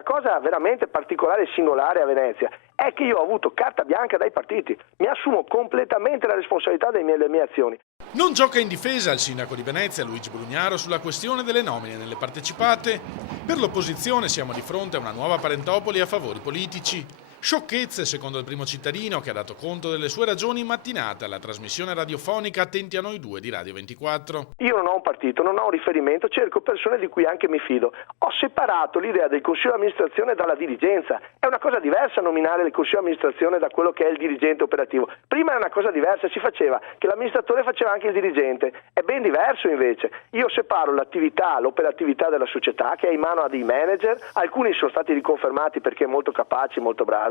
la cosa veramente particolare e singolare a Venezia è che io ho avuto carta bianca dai partiti, mi assumo completamente la responsabilità delle mie azioni. Non gioca in difesa il sindaco di Venezia, Luigi Brugnaro, sulla questione delle nomine nelle partecipate. Per l'opposizione siamo di fronte a una nuova parentopoli a favori politici. Sciocchezze, secondo il Primo Cittadino, che ha dato conto delle sue ragioni in mattinata alla trasmissione radiofonica Attenti a noi due di Radio 24. Io non ho un partito, non ho un riferimento, cerco persone di cui anche mi fido. Ho separato l'idea del consiglio di amministrazione dalla dirigenza. È una cosa diversa nominare il consiglio di amministrazione da quello che è il dirigente operativo. Prima era una cosa diversa, si faceva che l'amministratore faceva anche il dirigente. È ben diverso invece. Io separo l'attività, l'operatività della società che è in mano a dei manager, alcuni sono stati riconfermati perché molto capaci, molto bravi,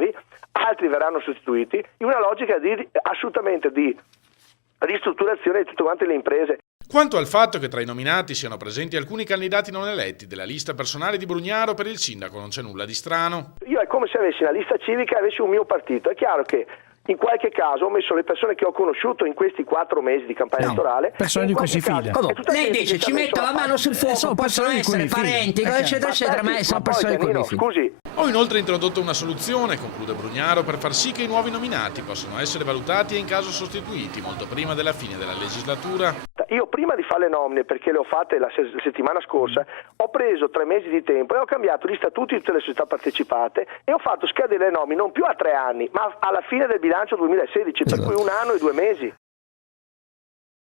altri verranno sostituiti in una logica assolutamente di ristrutturazione di tutte quante le imprese. Quanto al fatto che tra i nominati siano presenti alcuni candidati non eletti della lista personale di Brugnaro, per il sindaco non c'è nulla di strano. Io è come se avessi una lista civica e avessi un mio partito. È chiaro che in qualche caso ho messo le persone che ho conosciuto in questi 4 mesi di campagna elettorale. Persone di cui si fida. Lei dice ci metto la mano sul fuoco, possono essere parenti, eccetera, eccetera, ma sono persone di cui mi fido. Scusi. Ho inoltre introdotto una soluzione, conclude Brugnaro, per far sì che i nuovi nominati possano essere valutati e in caso sostituiti molto prima della fine della legislatura. Io prima di fare le nomine, perché le ho fatte la settimana scorsa, ho preso 3 mesi di tempo e ho cambiato gli statuti di tutte le società partecipate e ho fatto scadere le nomine non più a 3 anni, ma alla fine del bilancio 2016, per cui 1 anno e 2 mesi.